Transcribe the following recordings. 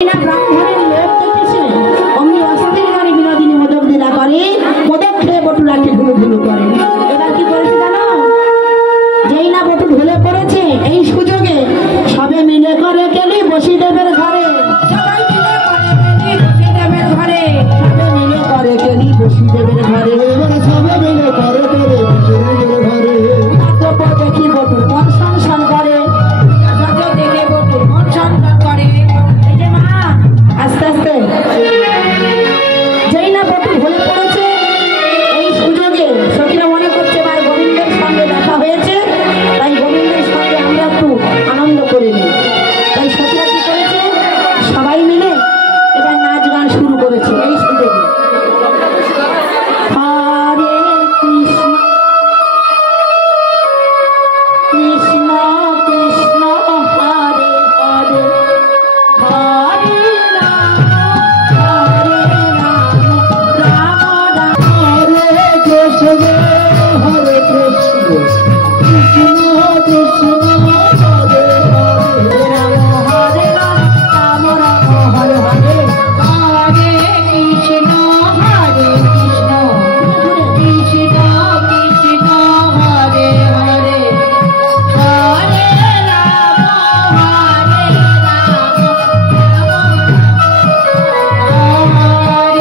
ব্রাহ্মণের লোক দেখেছে অমনি অস্থির নারী বিনোদিনী মোদক দিদা করে, মোদক খেয়ে বটুলাকে ধুলো ধুলো করে। এবার কি করেছে জানো? যেই না বটু ঢলে পড়েছে, এই সুযোগে সবে মিলে করে কেলি বসিদেবের ঘরে, সবাই মিলে করে কেলি বসিদেবের ঘরে, সবে মিলে করে কেলি বসিদেবের ঘরে, সবে মিলে করে কেলি বসিদেবের ঘরে। তারপর দেখি বটু মন সংসার করে, দেখে বটু মন সংসার করে। এই যে মা আস্তে আস্তে যেই না বটু ঢলে পড়েছে, এই সুযোগে সখীরা মনে করছে এবার গোবিন্দের সঙ্গে দেখা হয়েছে, তাই গোবিন্দের সঙ্গে আমরা একটু আনন্দ করে নিই। তাই সখীরা কি করেছে, সবাই মিলে এবার নাচ গান শুরু করেছে এই সুযোগে। হরে কৃষ্ণ কৃষ্ণ কৃষ্ণ হরে হরে, হরে রাম রাম রাম হরে কৃষ্ণ, হরে কৃষ্ণ কৃষ্ণ কৃষ্ণ হরে হরে, রাম হরে রাম রাম হরে হরে, হরে কৃষ্ণ হরে কৃষ্ণ কৃষ্ণ কৃষ্ণ হরে হরে, হরে রাম হরে রাম হরে হরে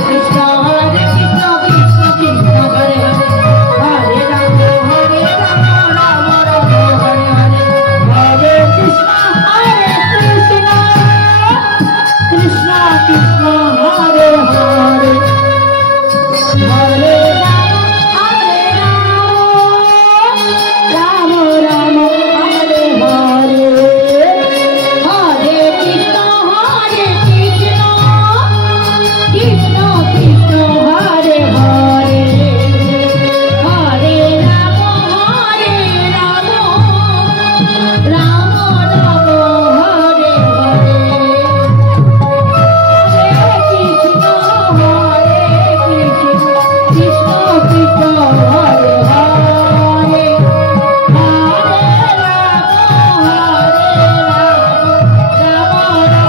কৃষ্ণ কৃষ্ণ কৃষ্ণ কৃষ্ণ হরে হরে, হরে রাম রাম রাম হরে হরে, হরে কৃষ্ণ কৃষ্ণ কৃষ্ণ হরে হরে, হরে রাম রাম রাম হরে হরে, হরে কৃষ্ণ কৃষ্ণ কৃষ্ণ হরে হরে, হরে রাম রাম রাম হরে হরে, হরে কৃষ্ণ কৃষ্ণ কৃষ্ণ হরে হরে, হরে রাম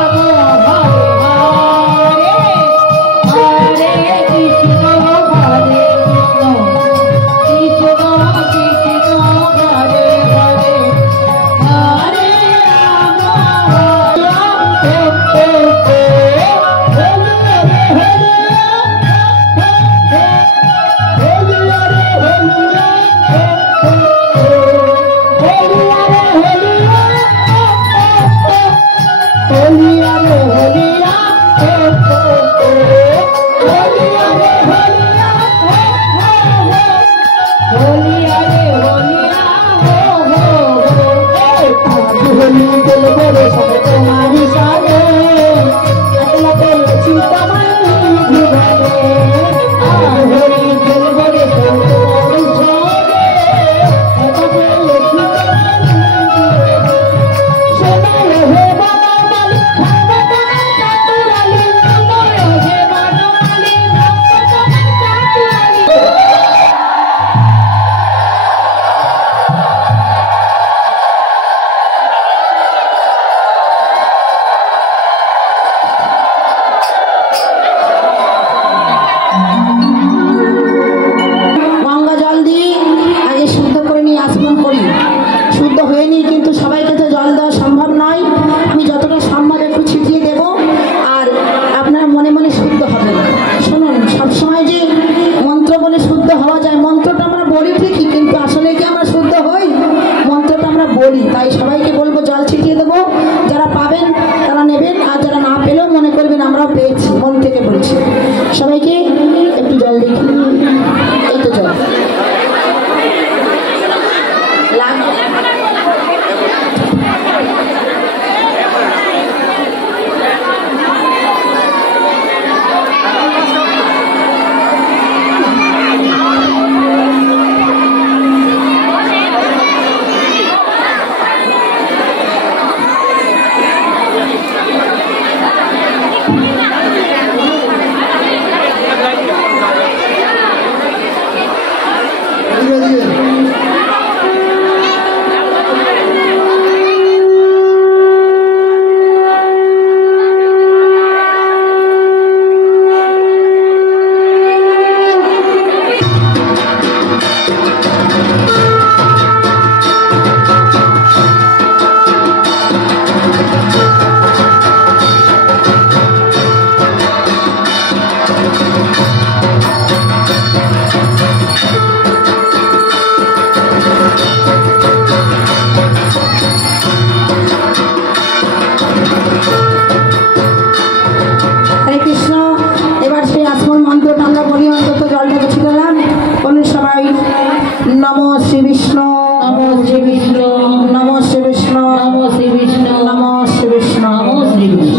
রাম রাম হরে হরে, হরে কৃষ্ণ কৃষ্ণ কৃষ্ণ হরে হরে, হরে রাম তোমারি সারে একলা করেছি তোমার জীবনে, হরি বলে তোমারি সারে একলা করেছি তোমার জীবনে, সোনায় হে বানামালি ভগবানের চাতুরালি, সোনায় হে বানামালি ভগবানের চাতুরালি।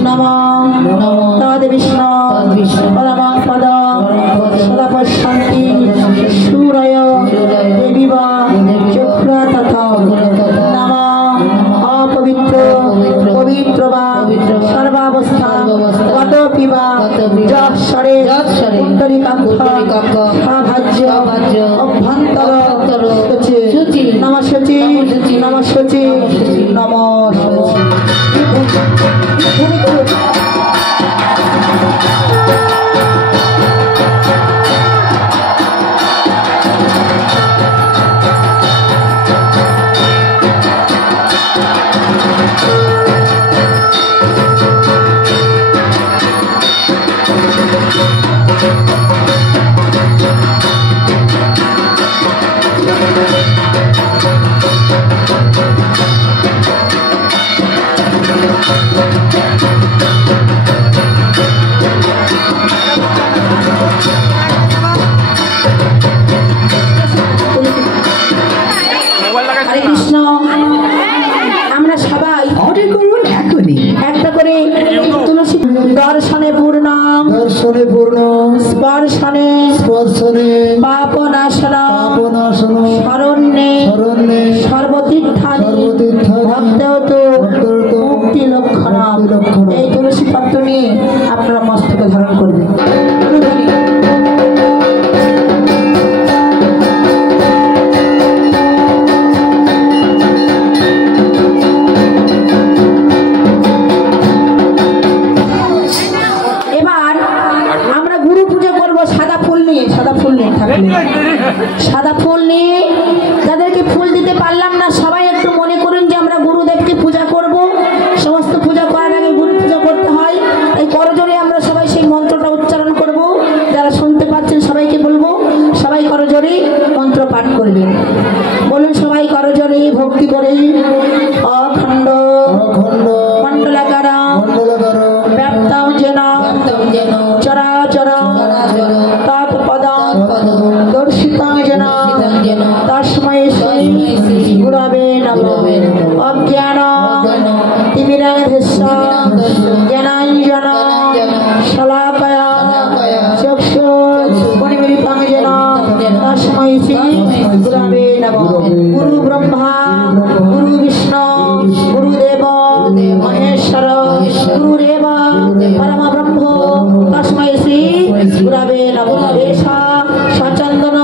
নমঃ তদ বিষ্ণু পরমং পদ সদা পশ্যন্তি সূরয় দেবিবা চক্রা তথা নমঃ অপবিত্র পবিত্র বা সর্বাবস্থা গত পিবা যশ্বরে কুণ্ডলিকাক্ষ ভাজ্য অভ্যন্তর শুচি নমঃ শুচি নমঃ শুচি নমঃ হরে কৃষ্ণ। আমরা সবাই একটা করে তুলসী দর্শনে পূর্ণ স্পর্শনে পাপনাশনা শরণ্যে সর্বতীর্থানি ভক্তেতু মুক্তি লক্ষণ। এই তুলসী পত্র নিয়ে আপনারা মস্তকে ধারণ করবেন। সাদা ফুল নিয়ে যাদেরকে ফুল দিতে পারলাম না সবাই একটু মনে করুন যে আমরা গুরুদেবকে পূজা করব। সমস্ত পূজা করার আগে গুরু পূজা করতে হয়, তাই করজোরে আমরা সবাই সেই মন্ত্রটা উচ্চারণ করব। যারা শুনতে পাচ্ছেন সবাইকে বলবো, সবাই করজোরে মন্ত্র পাঠ করবেন। বলুন সবাই করজোরে ভক্তি করে অখণ্ড মণ্ডলাকার ব্যাপ্তং যেন চরাচর তৎপদং দর্শিতং যেন তস্मै শ্রী গুরবে নমঃ। অজ্ঞান তিমিরান্ধস্য জ্ঞানাঞ্জন শলাকয়া চক্ষুর্মিলিतं येन তস্मै শ্রী গুরবে নমঃ। গুরু ব্রহ্মা গুরু বিষ্ণু গুরুদেব মহেশ্বর গুরুদেব পরম ব্রহ্ম তস্मै শ্রী গুরবে নমঃ। সচন্দন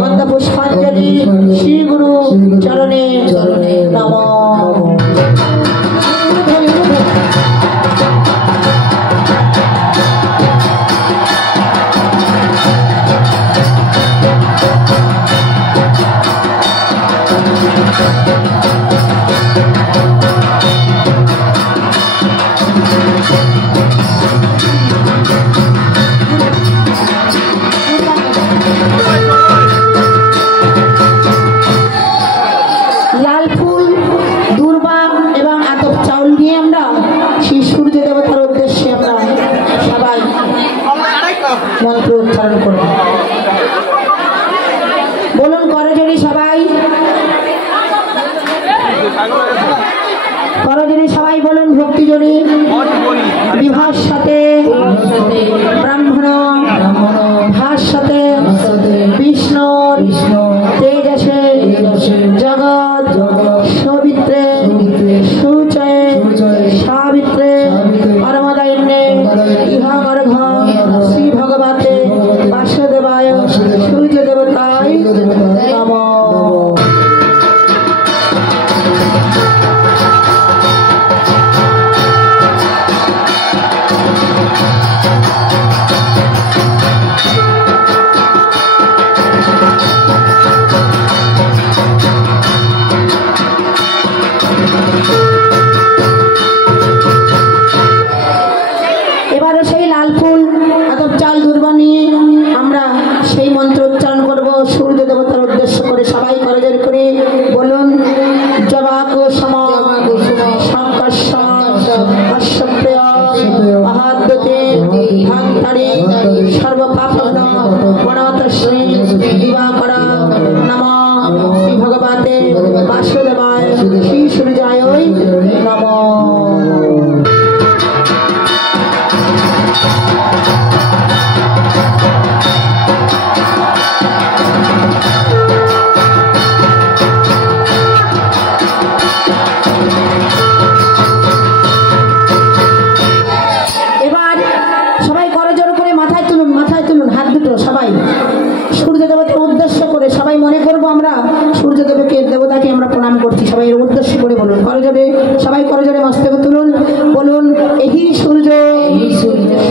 গন্ধ পুষ্পাঞ্জলি শ্রী গুরু চরণে নমঃ। মন্ত্র উচ্চারণ করব। বলুন করজোরে সবাই, করজোরে সবাই বলুন ভক্তি জোরে। বিভার ব্রাহ্মণ ভাস্বতে বিষ্ণুর তেজসে জগৎ সবিত্রে সুচয়ে সাবিত্রে পরমদৈন্যে ইহামর্ঘ শ্রী ভগবতে বাসুদেবায় সূর্য দেবতায় নমঃ। আমরা সূর্যদেবকে দেবতাকে আমরা প্রণাম করছি। সবাই এর উদ্দেশ্য করে বলুন, করজোড়ে সবাই করজোড়ে মস্তক তুলুন, বলুন এহি সূর্য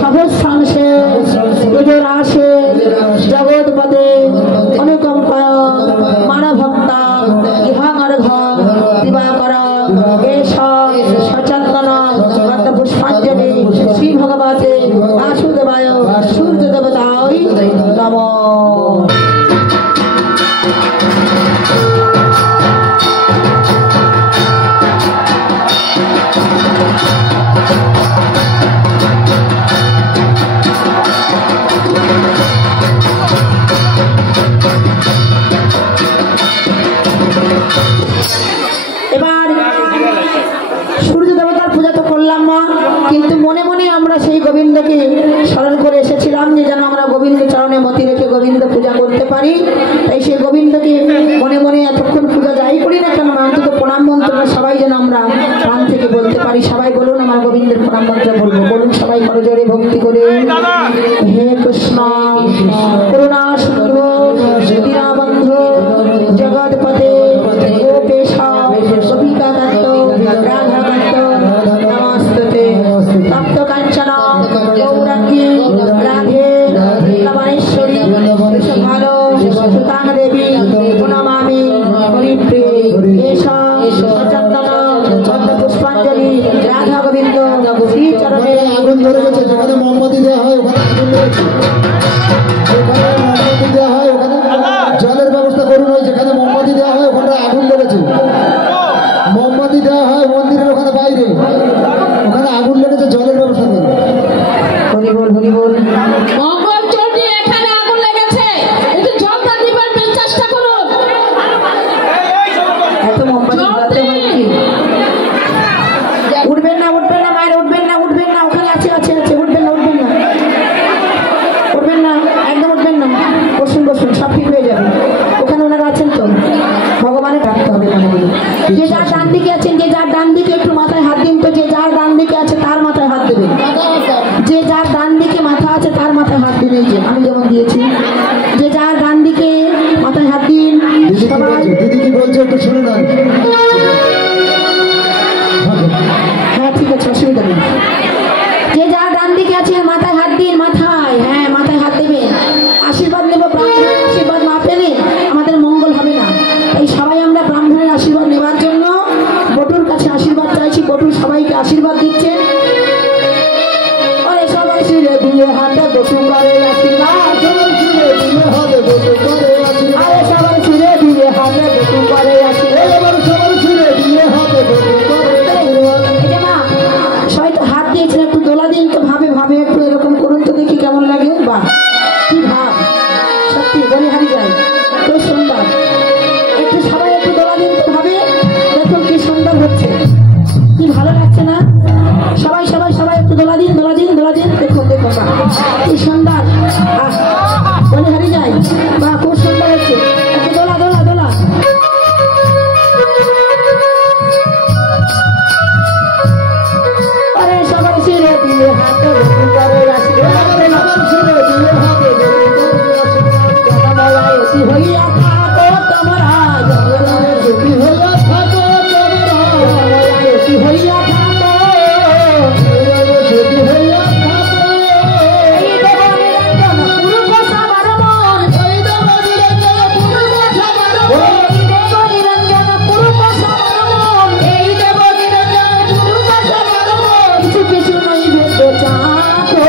সহস্রাংশে যুজরাশে জগৎপদে অনুকম্পায় মানভক্তা ইহাঙ্গর্ঘ দিবাকর এষ সচন্দন পুষ্পাঞ্জলি শ্রী ভগবতে বাসুদেবায় সূর্য দেবতায় নমঃ। এবার সূর্য দেবতার পূজা তো করলাম মা, কিন্তু মনে মনে আমরা সেই গোবিন্দকে স্মরণ করে এসেছিলাম যে যেন আমরা গোবিন্দ চরণে মতি রেখে গোবিন্দ পূজা করতে পারি। তাই সেই গোবিন্দকে মনে মনে এতক্ষণ পূজা যাই করি না কেন, অন্তত প্রণাম মন্ত্রটা সবাই যেন আমরা প্রাণ থেকে বলতে পারি। সবাই বলুন আমার গোবিন্দের প্রণাম মন্ত্র বলবো, বলুন সবাই করজোড়ে ভক্তি করে। হে কৃষ্ণ করুণা সিন্ধু দীনবন্ধু জগৎপতে গোপেশ গোপিকাকান্ত রাধাকান্ত নমস্তুতে। তপ্ত কাঞ্চন গৌরাঙ্গী রাধে নমনেশ্বরী ভালো সুতাং দেবী প্রণমামি হরিপ্রিয়ে এষ চন্দন চন্দ্র পুষ্পাঞ্জলি রাধা গোবিন্দ শ্রী চরণে। আগুন ধরে গেছে, যেখানে মোমবাতি দেওয়া হয় ওখানে আগুন লেগেছে, ওখানে মোমবাতি দেওয়া হয় ওখানে জলের ব্যবস্থা করুন। ওই যেখানে মোমবাতি দেওয়া হয় ওখানে আগুন লেগেছে, মোমবাতি দেওয়া হয় মন্দিরের ওখানে বাইরে, ওখানে আগুন লেগেছে, জলের ব্যবস্থা করুন। হরি বল হরি বল। মঙ্গলচণ্ডী এখানে আগুন লেগেছে, একটু জলটা দিবার চেষ্টা করুন। এত মোমবাতি জ্বালাতে হয় কি? উঠবেন না উঠবেন না মায়ের, উঠবেন না উঠবেন না, ওখানে আছে আছে আছে, উঠবেন না উঠবেন না উঠবেন না, একদম উঠবেন না, বসুন বসুন, সব ঠিক হয়ে যাবে। ওখানে ওনারা আছেন তো, ভগবানের ডাকতে হবে না। যে যার ডান দিকে আছেন, যে যার ডান দিকে একটু মাথায় হাত দিন তো, যে যার ডান দিকে আছে তার মাথায় হাত দেবেন, যে যার ডান দিকে মাথা আছে তার মাথায় হাত দিন। এই যে আমি যেমন দিয়েছি, যে যার ডান দিকে মাথায় হাত দিন। সবাই দিদি কি বলছে একটু শুনে নেন। হ্যাঁ ঠিক আছে, অসুবিধা নেই। যে যার ডান দিকে আছে মাথায় হাত দিন, মাথায়, হ্যাঁ মাথায় হাত দেবেন। আশীর্বাদ নেব, ব্রাহ্মণের আশীর্বাদ না পেলে আমাদের মঙ্গল হবে না। এই সবাই আমরা ব্রাহ্মণের আশীর্বাদ নেবার জন্য বটুর কাছে আশীর্বাদ চাইছি। বটুর সবাইকে আশীর্বাদ দিচ্ছে। আরে সবাই শিরে দিয়ে হাতে বটু করে আশীর্বাদ, সবাই ফিরে দিয়ে হবে বলে করে আশীর্বাদ। আরে সবাই শিরে দিয়ে হাতে বটু করে আশীর্বাদ। এবার সবাই ফিরে দিয়ে হবে বলে করে আশীর্বাদ। এই যে মা সবাই তো হাত দিয়েছেন, একটু দোলা দিন তো, ভাবে ভাবে একটু এরকম করুন তো দেখি কেমন লাগে। বাহ কি ভাব, সত্যি বলে হারি যায়, খুব সুন্দর। একটু সবাই একটু দোলা দিন তো ভাবে, দেখুন কি সুন্দর হচ্ছে, কি ভালো লাগছে না? সবাই সবাই সবাই একটু দোলা দিন দোলা দিন দোলা দিন, দেখুন দেখুন বাহ কি সুন্দর, বলে হারি যায়। বাহ খুব সুন্দর হচ্ছে, একটু দোলা দোলা দোলা। আরে সবাই ছেড়ে দিয়ে হাতে বটু করে আশীর্বাদ। সবাই ফিরে দিয়ে হবে বলে করে আশীর্বাদ। জগময় অতি হইয়া থাকো তোমরা, জগময় সুখী হইয়া থাকো তোমরা, অতি হইয়া থাকো। সুখী হইয়া থাকো। এই দেব নিরঞ্জন পুরুষ সবার মন, এই দেব নিরঞ্জন পুরুষ সবার মন, এই দেব নিরঞ্জন পুরুষ সবার মন, এই দেব নিরঞ্জন পুরুষ সবার মন। কিছু কিছু নইবে তো চাকো।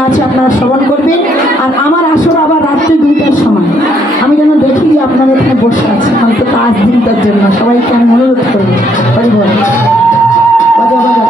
লীলা আছে আপনারা শ্রবণ করবেন। আর আমার আসর আবার রাত্রি 2টার সময়, আমি যেন দেখি যে আপনারা এখানে বসে আছেন অন্তত আজ দিনটার জন্য। সবাইকে আমি অনুরোধ করবো, হরি বল, বাজাও বাজাও।